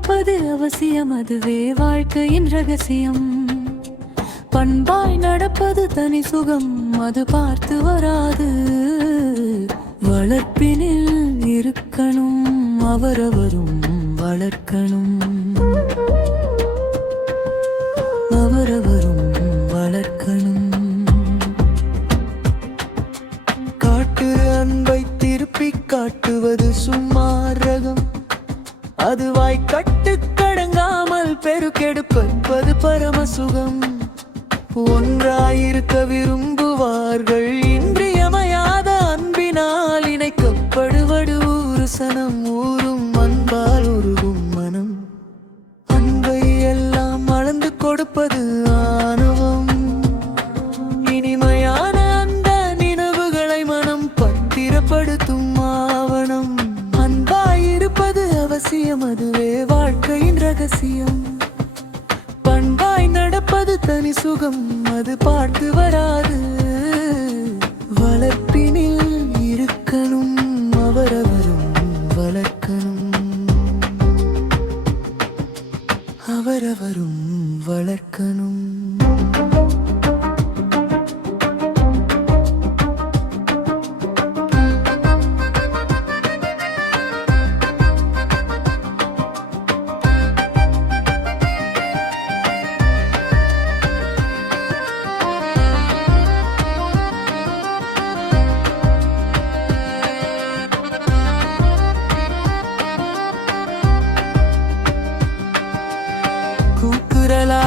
நடப்பது அவசியம். அதுவே வாழ்க்கையின் ரகசியம். பண்பாய் நடப்பது தனி சுகம். அது பார்த்து வராது. வளர்ப்பினில் இருக்கணும். அவரவரும் வளர்க்கணும். அவரவரும் வளர்க்கணும். காட்டு அன்பை திருப்பி காட்டுவது சும்மா ரகம். அதுவாய் வாய்க்கட்டு கடங்காமல் பெருக்கெடுப்பது பரமசுகம். ஒன்றாயிருக்க விரும்புவார்கள் இன்றியமையாத அன்பினால் இணைக்கப்படுவது ஊர் வாழ்க்கையின் ரகசியம். பண்பாய் நடப்பது தனி சுகம் அது பார்த்து வராது. வளர்ப்பினில் இருக்கணும் அவரவரும் வளர்க்கணும். அவரவரும் வளர்க்கணும்.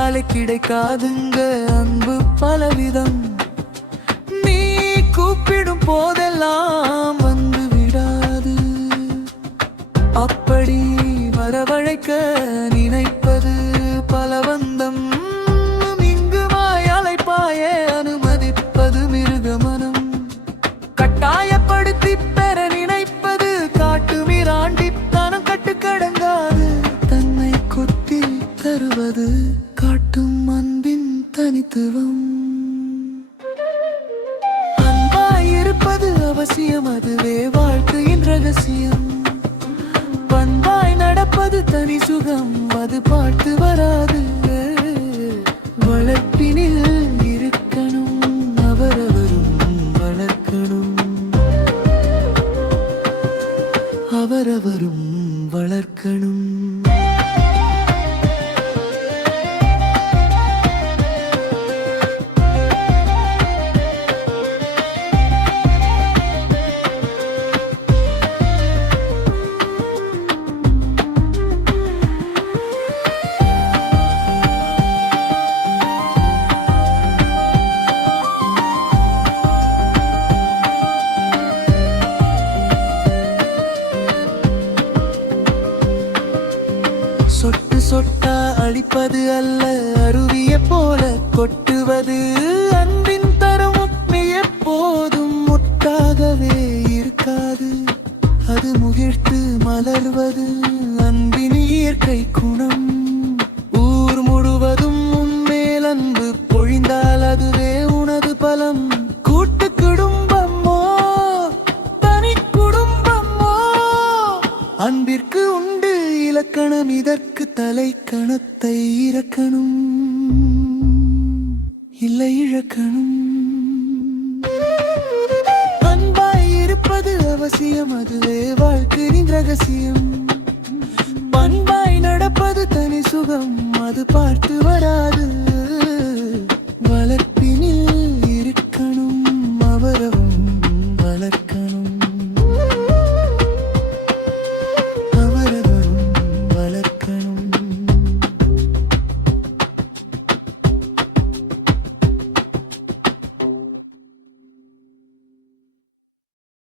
கூக்குரலால கிடைக்காதுங்க அன்பு பலவிதம். நீ கூப்பிடும் போதெல்லாம் வந்து விடாது. அப்படி வரவழைக்க நினைப்பது பலவந்தம். இங்கு அழைப்பாயே அனுமதிப்பது மிருகமனம். கட்டாயப்படுத்தி பெற நினைப்பது காட்டு மிராண்டி தனம் கட்டுக்கடங்காது தன்னை கொத்தி தருவது காட்டும் அன்பின் தனித்துவம். அன்பாயிருப்பது அவசியம் அதுவே வாழ்க்கையின் ரகசியம். பண்பாய் நடப்பது தனி சுகம் அது பார்த்து வராது. வளர்ப்பினில் இருக்கணும் அவரவரும் வளர்க்கணும். அவரவரும் வளர்க்கணும். அழிப்பது அல்ல அருவிய போல கொட்டுவது. அன்பின் தரம் எப்போதும் முட்டாகவே இருக்காது. அது முகிழ்த்து மலர்வது அன்பின் இயற்கை குணம். ஊர் முழுவதும் உன்மேல் அன்பு பொழிந்தால் அதுவே உனது பலம். கூட்டு குடும்பமோ தனி குடும்பமோ அன்பிற்கு உன் இலக்கணம் இதற்கு தலை கணத்தை இறக்கணும். இல்லை இழக்கணும். அன்பாய் இருப்பது அவசியம் அதுவே வாழ்க்கையின் ரகசியம். பண்பாய் நடப்பது தனி சுகம் அது பார்த்து வராது.